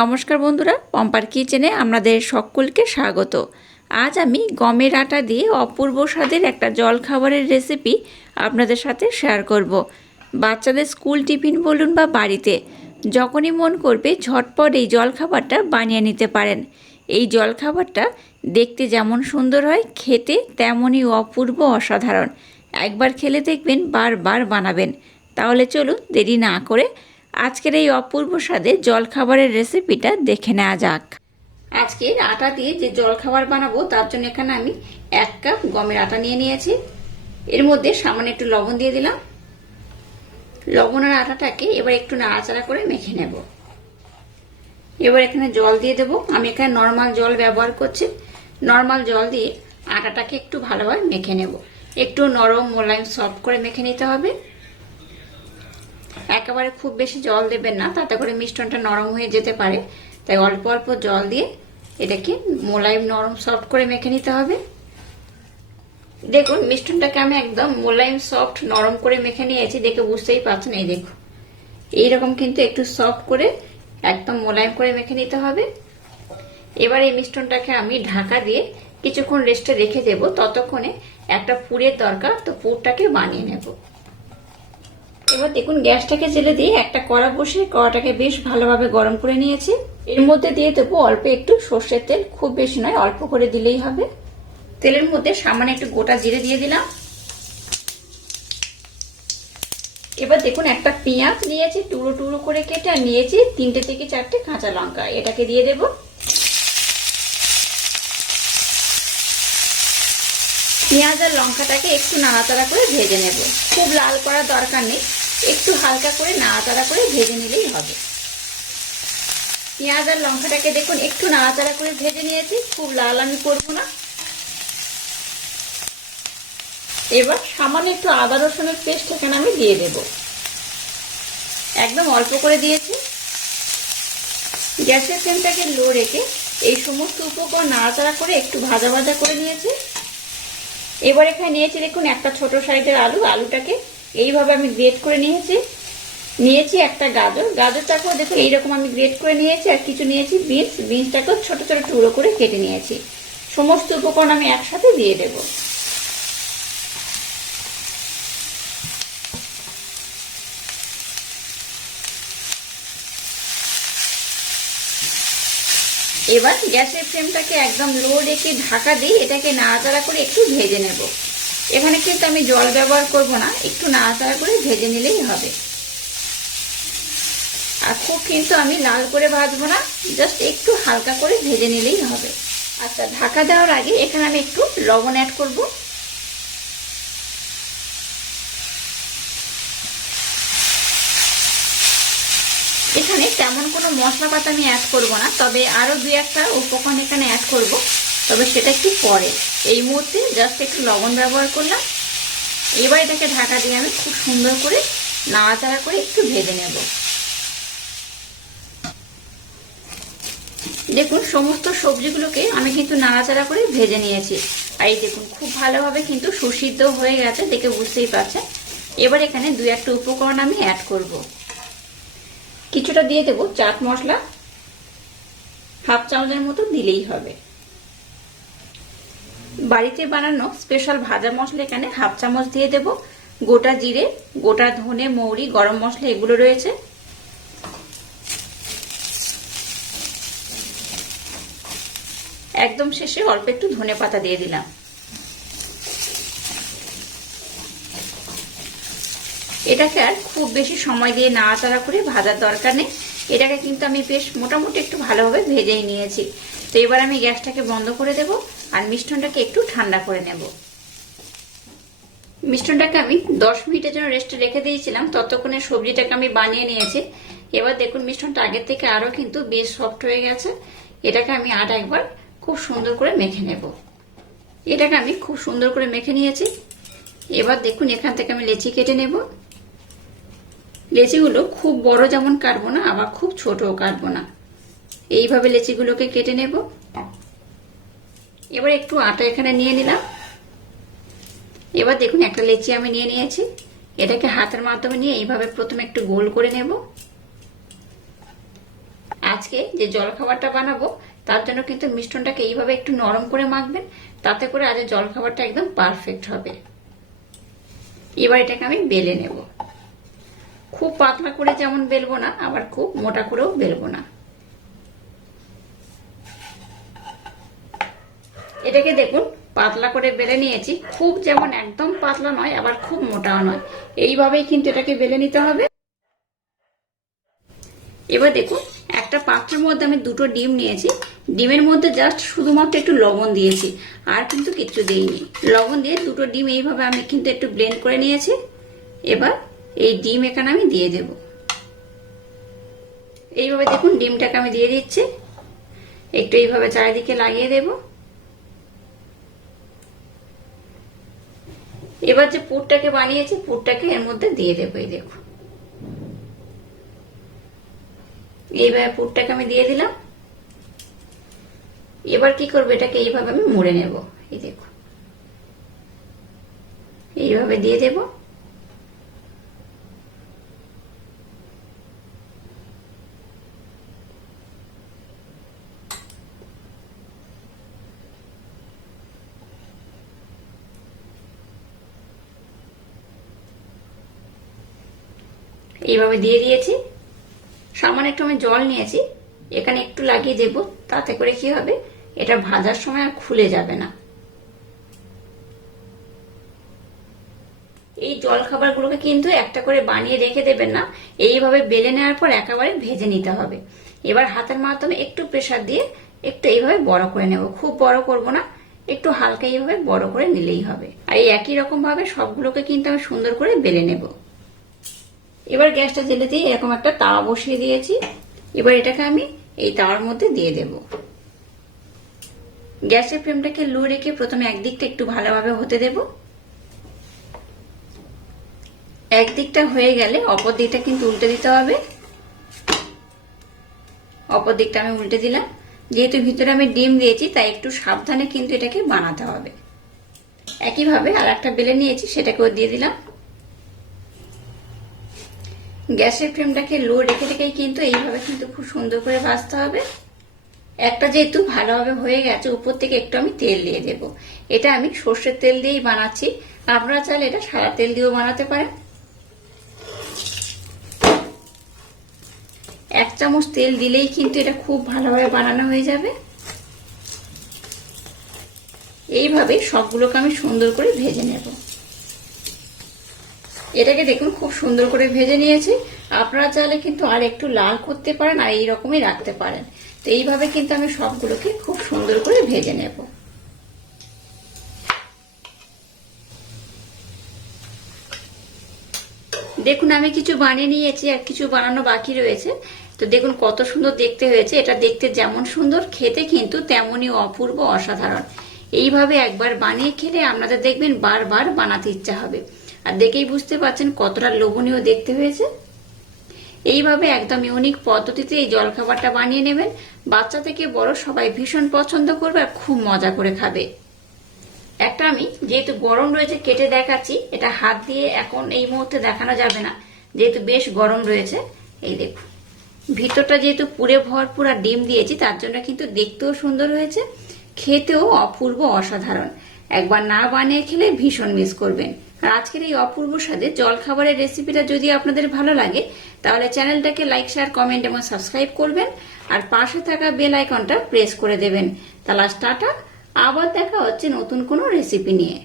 নমস্কার বন্ধুরা, পম্পার কিচেনে আপনাদের সকলকে স্বাগত। আজ আমি গমের আটা দিয়ে অপূর্ব স্বাদের একটা জলখাবারের রেসিপি আপনাদের সাথে শেয়ার করব। বাচ্চাদের স্কুল টিফিন বলুন বা বাড়িতে যখনই মন করবে ঝটপট এই জলখাবারটা বানিয়ে নিতে পারেন। এই জলখাবারটা দেখতে যেমন সুন্দর হয়, খেতে তেমনই অপূর্ব অসাধারণ। একবার খেলে দেখবেন বারবার বানাবেন। তাহলে চলুন দেরি না করে আজকের এই অপূর্ব স্বাদের জলখাবারের রেসিপিটা দেখে নেওয়া যাক। আজকে আটা দিয়ে যে জলখাবার বানাবো তার জন্য এখানে আমি 1 কাপ গমের আটা নিয়ে নিয়েছি। এর মধ্যে সামান্য একটু লবণ দিয়ে দিলাম। লবণ আর আটাটাকে এবার একটু নাড়াচাড়া করে মেখে নেব। এবার এখানে জল দিয়ে দেব। আমি এখানে নর্মাল জল ব্যবহার করছি। নর্মাল জল দিয়ে আটাটাকে একটু ভালোভাবে মেখে নেব। একটু নরম মোলায়েম সফট করে মেখে নিতে হবে। একেবারে খুব বেশি জল দেবেন না, তাতে করে মিশ্রণটা নরম হয়ে যেতে পারে। তাই অল্প অল্প জল দিয়ে এটাকে মোলায়েম নরম সফট করে মেখে নিতে হবে। দেখুন মিশ্রণটাকে আমি একদম মোলায়েম সফট নরম করে মেখে নিয়েছি, দেখে বুঝতেই পারছেন। এই দেখুন এইরকম কিন্তু একটু সফট করে একদম মোলায়েম করে মেখে নিতে হবে। এবার এই মিশ্রণটাকে আমি ঢাকা দিয়ে কিছুক্ষণ রেস্টে রেখে দেব। ততক্ষণে একটা পুরের দরকার, তো পুরটাকে বানিয়ে নেব। এবার দেখুন গ্যাসটাকে জেলে দিয়ে একটা কড়া বসিয়ে কড়াটাকে বেশ ভালোভাবে গরম করে নিয়েছি। এর মধ্যে দিয়ে দেবো অল্প একটু সর্ষের তেল, খুব বেশি নয়, অল্প করে দিলেই হবে। তেলের মধ্যে সামান্য একটু গোটা জিরে দিয়ে দিলাম। এবার দেখুন একটা পেঁয়াজ নিয়েছি টুকরো টুকরো করে কেটে, আর নিয়েছি 3টে থেকে 4টে কাঁচা লঙ্কা, এটাকে দিয়ে দেব। পেঁয়াজ আর লঙ্কাটাকে একটু নাড়াচাড়া করে ভেজে নেব। খুব লাল করার দরকার নেই, একটু হালকা করে নাড়াচাড়া করে ভেজে নিলেই হবে। পেঁয়াজ আর লঙ্কাটাকে দেখুন একটু নাড়াচাড়া করে ভেজে নিয়েছি, খুব লাল আমি করব না। এবার সামান্য একটু আদা রসুনের পেস্ট এখানে আমি দিয়ে দেব, একদম অল্প করে দিয়েছি। গ্যাসের ফ্লেমটাকে লো রেখে এই সমস্ত উপকরণ নাড়াচাড়া করে একটু ভাজা ভাজা করে নিয়েছি। এবার এখানে নিয়েছি দেখুন একটা ছোট সাইজের আলু, আলুটাকে এইভাবে আমি গ্রেট করে নিয়েছি একটা গাজর, গাজরটাকেও দেখুন এইরকম আমি গ্রেট করে নিয়েছি। আর কিছু নিয়েছি বিনস, বিনসটাকেও ছোট ছোট টুকরো করে কেটে নিয়েছি। সমস্ত উপকরণ আমি একসাথে দিয়ে দেব। এবার গ্যাসের ফ্লেমটাকে একদম লো রেখে ঢাকা দিয়ে এটাকে নাড়াচাড়া করে একটু ভেজে নেব। এখানে কিন্তু আমি জল ব্যবহার করব না, একটু নাড়াচাড়া করে ভেজে নিলেই হবে। আর খুব কিন্তু আমি লাল করে ভাজবো না, জাস্ট একটু হালকা করে ভেজে নিলেই হবে। আচ্ছা, ঢাকা দেওয়ার আগে এখানে আমি একটু লবণ অ্যাড করব। এখানে তেমন কোনো মশলাপাতি আমি অ্যাড করব না, তবে আরো 2-1টা উপকরণ এখানে অ্যাড করব, তবে সেটা একটু পরে। এই মুহূর্তে জাস্ট একটু লবণ ব্যবহার করলাম। এবার এটাকে ঢাকা দিয়ে আমি খুব সুন্দর করে নাড়াচাড়া করে একটু ভেজে নেব। দেখুন সমস্ত সবজিগুলোকে আমি কিন্তু নাড়াচাড়া করে ভেজে নিয়েছি। আর এই দেখুন খুব ভালোভাবে কিন্তু সুসিদ্ধ হয়ে গেছে, দেখে বুঝতেই পারছেন। এবার এখানে 2-1টা উপকরণ আমি অ্যাড করব। কিছুটা দিয়ে দেব চাট মশলা, 1/2 চামচের মতো দিলেই হবে। বাড়িতে বানানো স্পেশাল ভাজা মশলা এখানে 1/2 চামচ দিয়ে দেব। গোটা জিরে, গোটা ধনে, মৌরি, গরম মশলা এগুলো রয়েছে। একদম শেষে অল্প একটু ধনেপাতা দিয়ে দিলাম। এটাকে আর খুব বেশি সময় দিয়ে নাড়াচাড়া করে ভাজার দরকার নেই। এটাকে কিন্তু আমি বেশ মোটামুটি একটু ভালোভাবে ভেজেই নিয়েছি। তো এবার আমি গ্যাসটাকে বন্ধ করে দেব আর মিশ্রণটাকে একটু ঠান্ডা করে নেব। মিশ্রণটাকে আমি 10 মিনিটের জন্য রেস্টে রেখে দিয়েছিলাম, ততক্ষণে সবজিটাকে আমি বানিয়ে নিয়েছি। এবার দেখুন মিশ্রণটা আগের থেকে আরো কিন্তু বেশ সফট হয়ে গেছে। এটাকে আমি আর একবার খুব সুন্দর করে মেখে নেব। এটাকে আমি খুব সুন্দর করে মেখে নিয়েছি। এবার দেখুন এখান থেকে আমি লেচি কেটে নেব। লেচিগুলো খুব বড় যেমন কাটবো না, আবার খুব ছোটও কাটবো না, এইভাবে লেচিগুলোকে কেটে নেব। এবার একটু আটা এখানে নিয়ে নিলাম। এবার দেখুন একটা লেচি আমি নিয়ে নিয়েছি। এটাকে হাতের মাধ্যমে নিয়ে এইভাবে প্রথমে একটু গোল করে নেব। আজকে যে জলখাবারটা বানাবো তার জন্য কিন্তু মিশ্রণটাকে এইভাবে একটু নরম করে মাখবেন, তাতে করে আজ জলখাবারটা একদম পারফেক্ট হবে। এবার এটাকে আমি বেলে নেব। খুব পাতলা করে যেমন বেলবো না, আবার খুব মোটা করেও বেলবো না। এটাকে দেখুন পাতলা করে বেলে নিয়েছি, খুব যেমন একদম পাতলা নয় আবার খুব মোটাও নয়, এইভাবেই কিন্তু এটাকে বেলে নিতে হবে। এবার দেখুন একটা পাত্রের মধ্যে আমি দুটো ডিম নিয়েছি, ডিমের মধ্যে জাস্ট শুধুমাত্র একটু লবণ দিয়েছি, আর কিন্তু কিচ্ছু দিইনি। লবণ দিয়ে দুটো ডিম এইভাবে আমি কিন্তু একটু ব্লেন্ড করে নিয়েছি। এবার এই ডিম এখানে আমি দিয়ে দেব। এইভাবে দেখুন ডিমটাকে আমি দিয়ে দিচ্ছি, একটু এইভাবে চারিদিকে লাগিয়ে দেব। এবার যে পুরটাকে বানিয়েছি পুরটাকে এর মধ্যে দিয়ে দেবো। এই দেখুন এইভাবে পুরটাকে আমি দিয়ে দিলাম। এবার কি করবো, এটাকে এইভাবে আমি মুড়ে নেব। এই দেখুন এইভাবে দিয়ে দেব। এইভাবে দিয়ে দিয়েছি। সামান্য একটু আমি জল নিয়েছি, এখানে একটু লাগিয়ে দেব, তাতে করে কি হবে, এটা ভাজার সময় আর খুলে যাবে না। এই জলখাবারগুলোকে কিন্তু একটা করে বানিয়ে রেখে দেবেন না, এইভাবে বেলে নেওয়ার পর একেবারে ভেজে নিতে হবে। এবার হাতের মাধ্যমে একটু প্রেসার দিয়ে একটু এইভাবে বড় করে নেব, খুব বড় করব না, একটু হালকা এইভাবে বড় করে নিলেই হবে। আর এই একই রকম ভাবে সবগুলোকে কিন্তু আমি সুন্দর করে বেলে নেব। এবার গ্যাসটা জেলে দিয়ে এরকম একটা তাওয়া বসিয়ে দিয়েছি। এবার এটাকে আমি এই তাওয়ার মধ্যে দিয়ে দেব। গ্যাসের ফ্লেমটাকে লো রেখে প্রথমে একদিকটা একটু ভালোভাবে হতে দেব। একদিকটা হয়ে গেলে অপর দিকটা কিন্তু উল্টে দিতে হবে। অপর দিকটা আমি উল্টে দিলাম। যেহেতু ভিতরে আমি ডিম দিয়েছি তাই একটু সাবধানে কিন্তু এটাকে বানাতে হবে। একইভাবে আর একটা বেলে নিয়েছি, সেটাকেও দিয়ে দিলাম। গ্যাসের ফ্লেমটাকে লো রেখে রেখেই কিন্তু এইভাবে কিন্তু খুব সুন্দর করে ভাজতে হবে। একটা যেহেতু ভালোভাবে হয়ে গেছে, উপর থেকে একটু আমি তেল দিয়ে দেব। এটা আমি সর্ষের তেল দিয়েই বানাচ্ছি, আপনারা চাইলে এটা সাদা তেল দিয়েও বানাতে পারেন। 1 চামচ তেল দিলেই কিন্তু এটা খুব ভালোভাবে বানানো হয়ে যাবে। এইভাবে সবগুলোকে আমি সুন্দর করে ভেজে নেব। এটাকে দেখুন খুব সুন্দর করে ভেজে নিয়েছি। আপনারা চাইলে কিন্তু আর একটু লাল করতে পারেন, আর এইরকমই রাখতে পারেন। তো এইভাবে কিন্তু আমি সবগুলোকে খুব সুন্দর করে ভেজে নেব। দেখুন আমি কিছু বানিয়ে নিয়েছি, আর কিছু বানানো বাকি রয়েছে। তো দেখুন কত সুন্দর দেখতে হয়েছে। এটা দেখতে যেমন সুন্দর, খেতে কিন্তু তেমনই অপূর্ব, অসাধারণ। এইভাবে একবার বানিয়ে খেলে আপনাদের দেখবেন বারবার বানাতে ইচ্ছা হবে। আর দেখেই বুঝতে পারছেন কতটা লোভনীয় দেখতে হয়েছে। এইভাবে একদম ইউনিক পদ্ধতিতে এই জলখাবারটা বানিয়ে নেবেন। বাচ্চা থেকে বড় সবাই ভীষণ পছন্দ করবে আর খুব মজা করে খাবে। একটা আমি যেহেতু গরম রয়েছে কেটে দেখাচ্ছি। এটা হাত দিয়ে এখন এই মুহূর্তে দেখানো যাবে না, যেহেতু বেশ গরম রয়েছে। এই দেখুন ভিতরটা যেহেতু পুরে ভরপুর আর ডিম দিয়েছি, তার জন্য কিন্তু দেখতেও সুন্দর হয়েছে, খেতেও অপূর্ব, অসাধারণ। একবার না বানিয়ে খেলে ভীষণ মিস করবেন। আর আজকের এই অপূর্ব স্বাদের জলখাবারের রেসিপিটা যদি আপনাদের ভালো লাগে, তাহলে চ্যানেলটাকে লাইক, শেয়ার, কমেন্ট এবং সাবস্ক্রাইব করবেন। আর পাশে থাকা বেল আইকনটা প্রেস করে দেবেন। তাহলে টাটা, আবার দেখা হচ্ছে নতুন কোনো রেসিপি নিয়ে।